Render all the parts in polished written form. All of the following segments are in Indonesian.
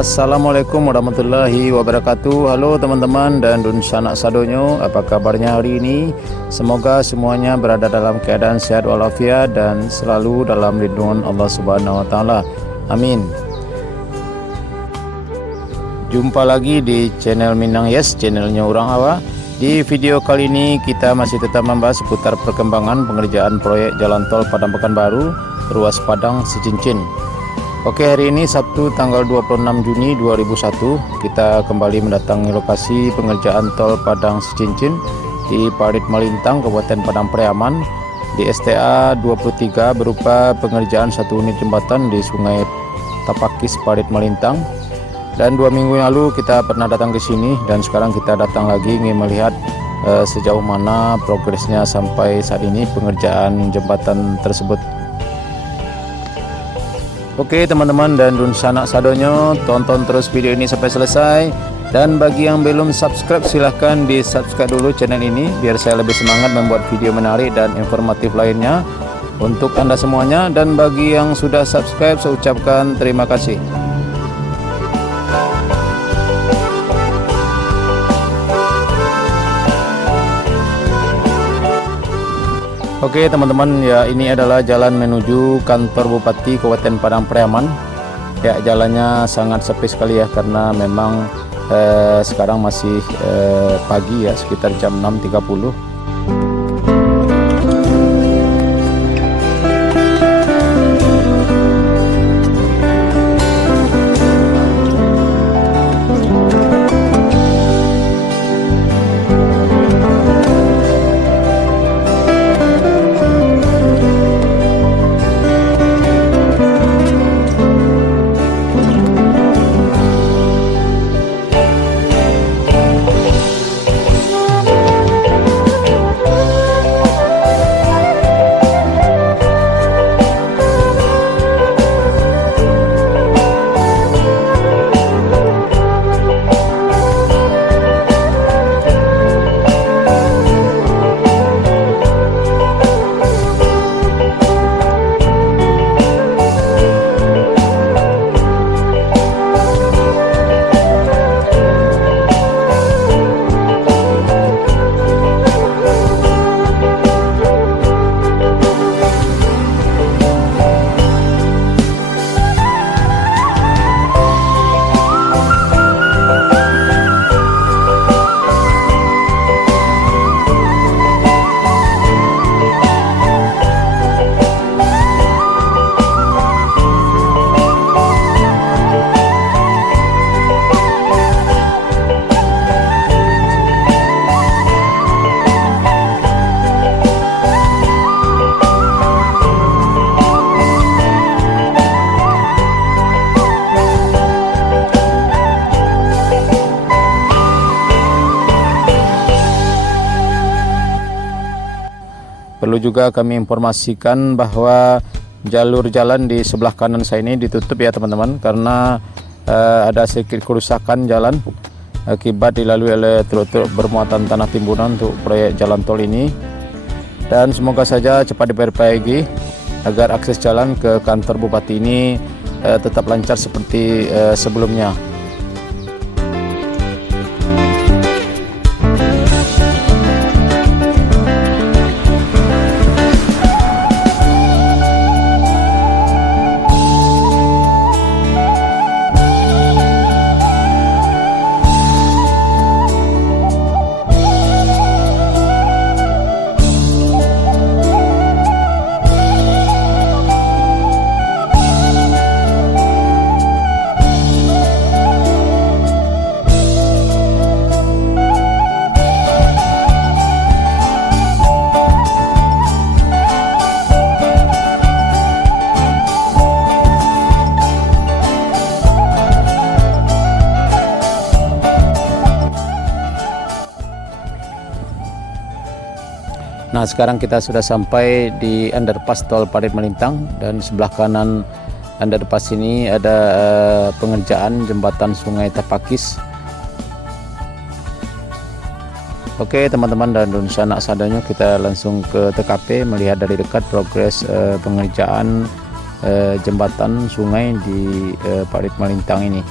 Assalamualaikum warahmatullahi wabarakatuh. Halo teman-teman dan dun sanak sadonyo, apa kabarnya hari ini? Semoga semuanya berada dalam keadaan sehat walafiat dan selalu dalam lindungan Allah Subhanahu wa taala. Amin. Jumpa lagi di channel Minang Yes, channelnya orang Hawa. Di video kali ini kita masih tetap membahas seputar perkembangan pengerjaan proyek jalan tol Padang Pekanbaru ruas Padang Sicincin. Oke, hari ini Sabtu tanggal 26 Juni 2001 kita kembali mendatangi lokasi pengerjaan tol Padang Sicincin di Parit Malintang, Kabupaten Padang Pariaman di STA 23 berupa pengerjaan satu unit jembatan di Sungai Tapakis Parit Malintang. Dan 2 minggu lalu kita pernah datang ke sini dan sekarang kita datang lagi ingin melihat sejauh mana progresnya sampai saat ini pengerjaan jembatan tersebut. Oke teman-teman dan dun sanak sadonyo, tonton terus video ini sampai selesai. Dan bagi yang belum subscribe silahkan di subscribe dulu channel ini biar saya lebih semangat membuat video menarik dan informatif lainnya untuk Anda semuanya. Dan bagi yang sudah subscribe saya ucapkan terima kasih. Oke teman-teman, ya ini adalah jalan menuju kantor Bupati Kabupaten Padang Pariaman. Ya jalannya sangat sepi sekali ya karena memang sekarang masih pagi ya, sekitar jam 6.30. Perlu juga kami informasikan bahwa jalur jalan di sebelah kanan saya ini ditutup ya teman-teman, karena ada sedikit kerusakan jalan akibat dilalui oleh truk-truk bermuatan tanah timbunan untuk proyek jalan tol ini. Dan semoga saja cepat diperbaiki agar akses jalan ke kantor Bupati ini tetap lancar seperti sebelumnya. Nah, sekarang kita sudah sampai di underpass tol Parit Malintang, dan sebelah kanan underpass ini ada pengerjaan jembatan Sungai Tapakis. Oke teman-teman dan sanak sadanya, kita langsung ke TKP melihat dari dekat progres pengerjaan jembatan sungai di Parit Malintang ini.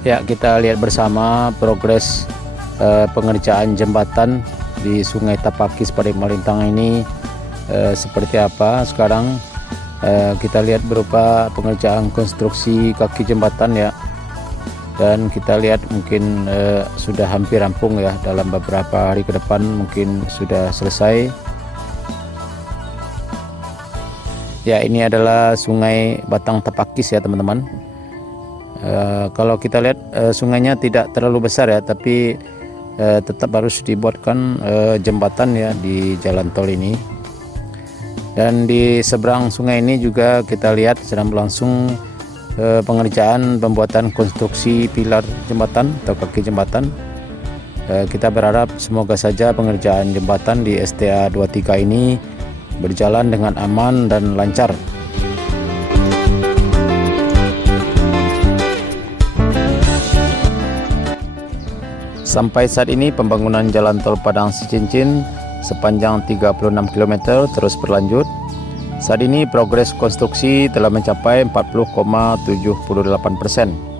Ya, kita lihat bersama progres pengerjaan jembatan di Sungai Tapakis Parit Malintang ini seperti apa. Sekarang kita lihat berupa pengerjaan konstruksi kaki jembatan ya, dan kita lihat mungkin sudah hampir rampung ya, dalam beberapa hari ke depan mungkin sudah selesai. Ya, ini adalah Sungai Batang Tapakis ya teman-teman. Kalau kita lihat sungainya tidak terlalu besar ya, tapi tetap harus dibuatkan jembatan ya di jalan tol ini. Dan di seberang sungai ini juga kita lihat sedang berlangsung pengerjaan pembuatan konstruksi pilar jembatan atau kaki jembatan. Kita berharap semoga saja pengerjaan jembatan di STA 23 ini berjalan dengan aman dan lancar. Sampai saat ini pembangunan jalan tol Padang Sicincin sepanjang 36 km terus berlanjut. Saat ini progres konstruksi telah mencapai 40,78%.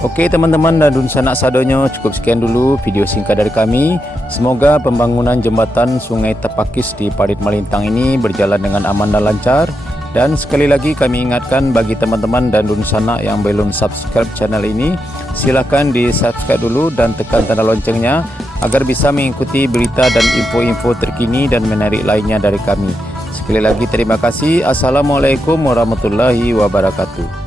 Oke teman-teman dan sanak sadonyo, cukup sekian dulu video singkat dari kami. Semoga pembangunan jembatan Sungai Tapakis di Parit Malintang ini berjalan dengan aman dan lancar. Dan sekali lagi kami ingatkan bagi teman-teman dan sanak yang belum subscribe channel ini, silahkan di subscribe dulu dan tekan tanda loncengnya agar bisa mengikuti berita dan info-info terkini dan menarik lainnya dari kami. Sekali lagi terima kasih. Assalamualaikum warahmatullahi wabarakatuh.